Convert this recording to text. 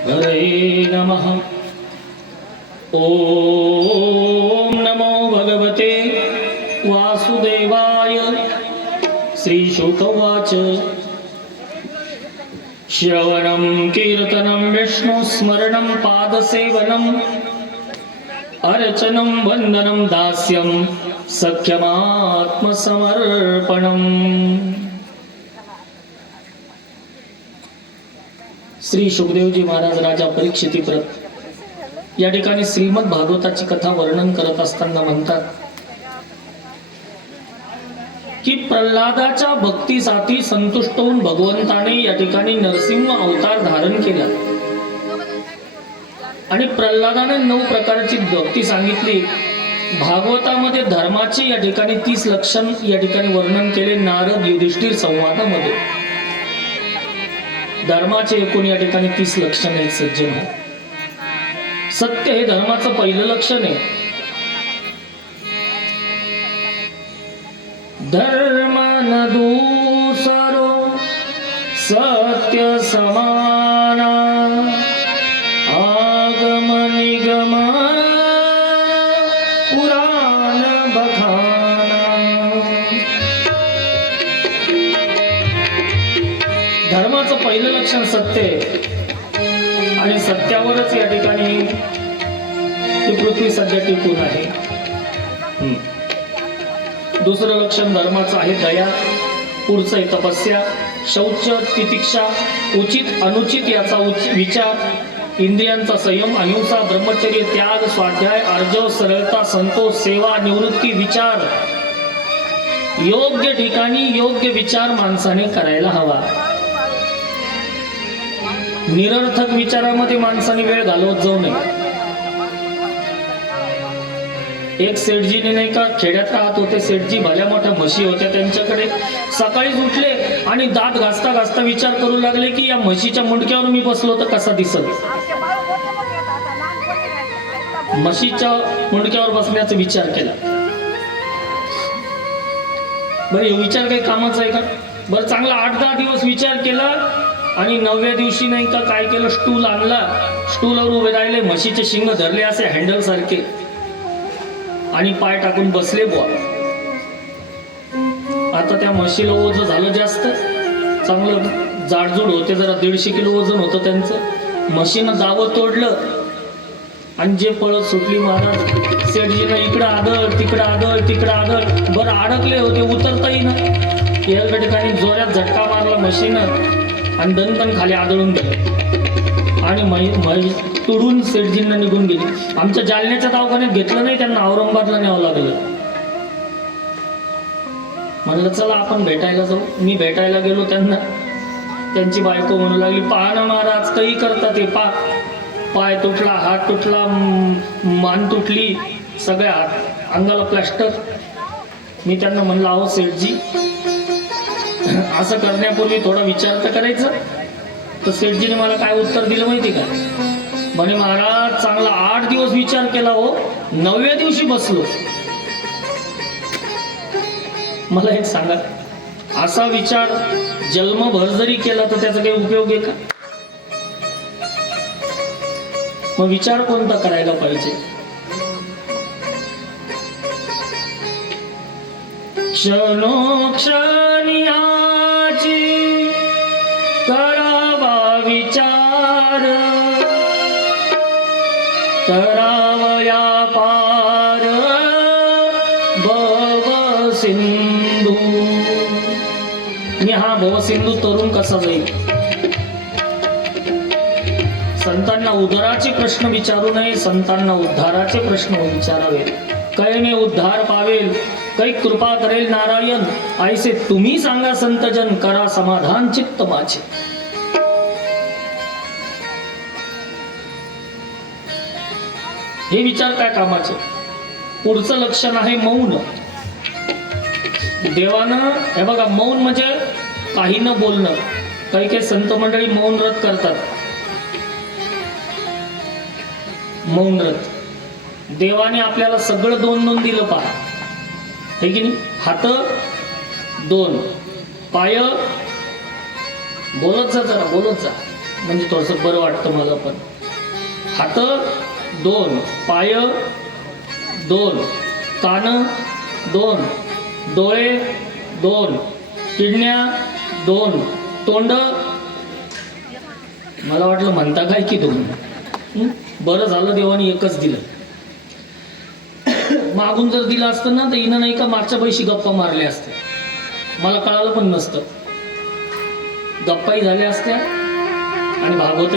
हरे नमः। ॐ नमो भगवते वासुदेवाय। श्रीशुकवाच श्रवणं कीर्तनं विष्णुस्मरणं पादसेवनम् अर्चनं वन्दनं दास्यं सख्यमात्मसमर्पणम्। श्री सुखदेवजी महाराज राजा परीक्षिती प्रत या ठिकाणी श्रीमद भागवताची कथा वर्णन करत असताना म्हणतात की प्रल्हादाच्या भक्तीसाठी संतुष्ट होऊन भगवंताने या ठिकाणी नरसिंह अवतार धारण केला. आणि प्रल्हादाने नऊ प्रकारची भक्ती सांगितली. भागवतामध्ये धर्माची या ठिकाणी तीस लक्षण या ठिकाणी वर्णन केले. नारद युधिष्ठिर संवादामध्ये. धर्माचे एकूण या ठिकाणी तीस लक्षण आहेत सज्जन. सत्य हे धर्माचं पहिलं लक्षण आहे. धर्म न दूसरो सत्य समा धर्माचं पहिलं लक्षण सत्य आहे. आणि सत्यावरच या ठिकाणी ही पृथ्वी सध्या टिकून आहे. दुसरं लक्षण धर्माचं आहे दया पुढचं आहे तपस्या शौच तितिक्षा उचित अनुचित याचा उच- विचार इंद्रियांचा संयम अहिंसा ब्रह्मचर्य त्याग स्वाध्याय अर्जव सरळता संतोष सेवा निवृत्ती विचार. योग्य ठिकाणी योग्य विचार माणसाने करायला हवा. निरर्थक विचारामध्ये माणसाने वेळ घालवत जाऊ नये. एक सेठजीने नाही का खेड्यात राहत होते सेठजी भल्या मोठ्या म्हशी होत्या त्यांच्याकडे सकाळीच उठले आणि दात घासता घासता विचार करू लागले की या म्हशीच्या मुंडक्यावर मी बसलो तर कसा दिसत? म्हशीच्या मुंडक्यावर बसण्याचा विचार केला. बरं हे विचार काही कामाचा आहे का? बरं चांगला आठ दहा दिवस विचार केला आणि नवव्या दिवशी नाही का काय केलं? स्टूल आणला. स्टूलवर उभे राहिले. म्हशीचे शिंग धरले असे हँडल सारखे. आणि पाय टाकून बसले बुवा. आता त्या म्हशीला ओझ झालं जास्त. चांगलं जाडजूड होते. जरा दीडशे किलो वजन होतं त्यांचं. म्हशीनं दावं तोडलं. आणि जे पळत सुटली महाराज सेठजीनं इकडं आदळ तिकडं आदळ तिकडं आदळ. बरं अडकले होते उतरता येईना या ठिकाणी जोरात झटका मारला म्हशीनं. आणि दणकण खाली आदळून गेलं. आणि म्है म्हैस तुडून सेठजींना निघून गेली. आमच्या जालन्याच्या दवाखान्यात घेतलं नाही त्यांना औरंगाबादला न्यावं लागलं. म्हणलं चला आपण भेटायला जाऊ. मी भेटायला गेलो त्यांना. त्यांची बायको म्हणू लागली पहा ना महाराज काही करतात हे? पा पाय तुटला हात तुटला मान तुटली सगळ्या अंगाला प्लॅस्टर. मी त्यांना म्हणलं अहो सेठजी असं करण्यापूर्वी थोडा विचार तर करायचं. तर सेठजीने मला काय उत्तर दिलं माहिती का? म्हणे महाराज चांगला आठ दिवस विचार केला हो. नवव्या दिवशी बसलो. मला एक सांगा असा विचार जन्मभर जरी केला तर त्याचा काही उपयोग आहे का? मग विचार कोणता करायला पाहिजे? क्षणोक्षणियाची पार. करावया पार भव सिंधू. मी हा भवसिंधू तरुण कसा जाईल? संतांना उदराचे प्रश्न विचारू नये संतांना उद्धाराचे प्रश्न विचारावे कैने उद्धार पावेल कै कृपा करेल नारायण. ऐसे तुम्ही सांगा संतजन करा समाधान चित्त माझे. हे विचार काय कामाचे. पुढचं लक्षण आहे मौन. देवानं हे बघा मौन म्हणजे काही न बोलणं. काही काही संत मंडळी मौन व्रत करतात. मौन व्रत देवाने आपल्याला सगळं दोन दोन दिलं पहा हे की नाही? हात दोन. पाय बोलत जा जरा बोलत जा. म्हणजे थोडंसं बरं वाटतं मला पण. हात दोन. पाय दोन. कान दोन. डोळे दोन. किडण्या दोन. तोंड. मला वाटलं म्हणता काय की दोन. बरं झालं देवाने एकच दिलं. मागून जर दिलं असतं ना तर हिनं नाही का मागच्या पैशी गप्पा मारल्या असत्या. मला कळालं पण नसतं. गप्पाही झाल्या असत्या आणि भागवत